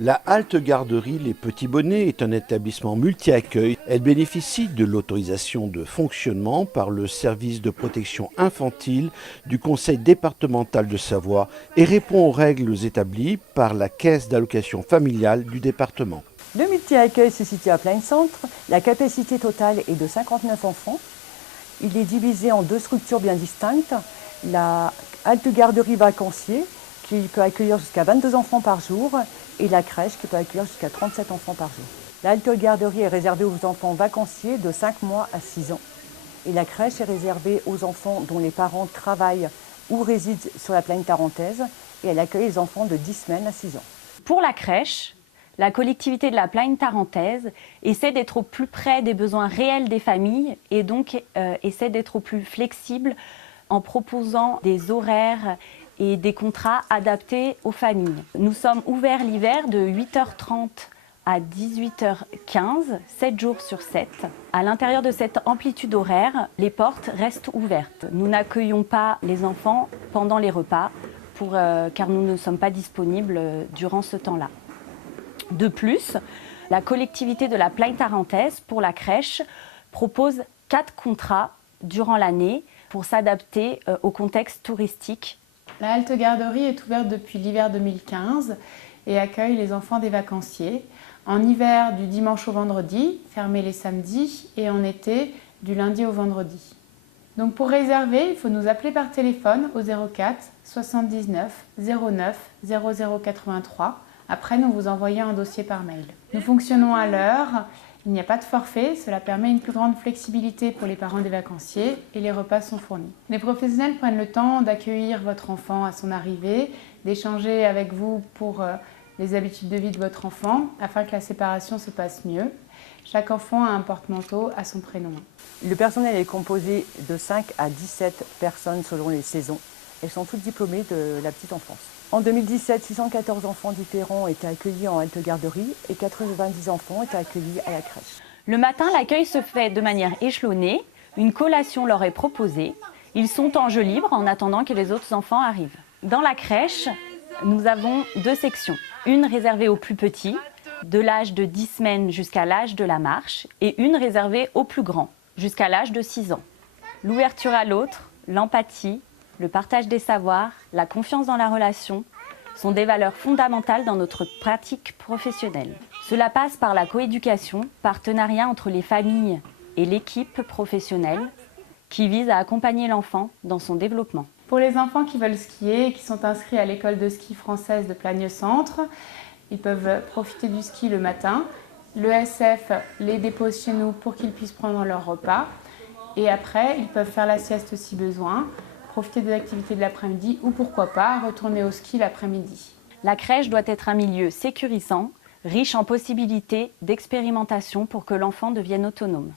La halte garderie Les Petits Bonnets est un établissement multi-accueil. Elle bénéficie de l'autorisation de fonctionnement par le service de protection infantile du conseil départemental de Savoie et répond aux règles établies par la caisse d'allocation familiale du département. Le multi-accueil se situe à plein centre. La capacité totale est de 59 enfants. Il est divisé en deux structures bien distinctes. La halte garderie vacancier qui peut accueillir jusqu'à 22 enfants par jour et la crèche qui peut accueillir jusqu'à 37 enfants par jour. La halte garderie est réservée aux enfants vacanciers de 5 mois à 6 ans. Et la crèche est réservée aux enfants dont les parents travaillent ou résident sur la plaine tarentaise et elle accueille les enfants de 10 semaines à 6 ans. Pour la crèche, la collectivité de la plaine tarentaise essaie d'être au plus près des besoins réels des familles et donc essaie d'être au plus flexible en proposant des horaires et des contrats adaptés aux familles. Nous sommes ouverts l'hiver de 8h30 à 18h15, 7 jours sur 7. À l'intérieur de cette amplitude horaire, les portes restent ouvertes. Nous n'accueillons pas les enfants pendant les repas car nous ne sommes pas disponibles durant ce temps-là. De plus, la collectivité de la plaine tarentaise pour la crèche propose 4 contrats durant l'année pour s'adapter au contexte touristique. La halte garderie est ouverte depuis l'hiver 2015 et accueille les enfants des vacanciers. En hiver, du dimanche au vendredi, fermé les samedis, et en été, du lundi au vendredi. Donc pour réserver, il faut nous appeler par téléphone au 04 79 09 0083. Après, nous vous envoyons un dossier par mail. Nous fonctionnons à l'heure. Il n'y a pas de forfait, cela permet une plus grande flexibilité pour les parents des vacanciers et les repas sont fournis. Les professionnels prennent le temps d'accueillir votre enfant à son arrivée, d'échanger avec vous pour les habitudes de vie de votre enfant afin que la séparation se passe mieux. Chaque enfant a un porte-manteau à son prénom. Le personnel est composé de 5 à 17 personnes selon les saisons. Elles sont toutes diplômées de la petite enfance. En 2017, 614 enfants différents étaient accueillis en halte garderie et 90 enfants étaient accueillis à la crèche. Le matin, l'accueil se fait de manière échelonnée. Une collation leur est proposée. Ils sont en jeu libre en attendant que les autres enfants arrivent. Dans la crèche, nous avons 2 sections. Une réservée aux plus petits, de l'âge de 10 semaines jusqu'à l'âge de la marche, et une réservée aux plus grands, jusqu'à l'âge de 6 ans. L'ouverture à l'autre, l'empathie, le partage des savoirs, la confiance dans la relation sont des valeurs fondamentales dans notre pratique professionnelle. Cela passe par la coéducation, partenariat entre les familles et l'équipe professionnelle qui vise à accompagner l'enfant dans son développement. Pour les enfants qui veulent skier et qui sont inscrits à l'école de ski française de Plagne-Centre, ils peuvent profiter du ski le matin. L'ESF les dépose chez nous pour qu'ils puissent prendre leur repas. Et après, ils peuvent faire la sieste si besoin, profiter des activités de l'après-midi ou pourquoi pas retourner au ski l'après-midi. La crèche doit être un milieu sécurisant, riche en possibilités d'expérimentation pour que l'enfant devienne autonome.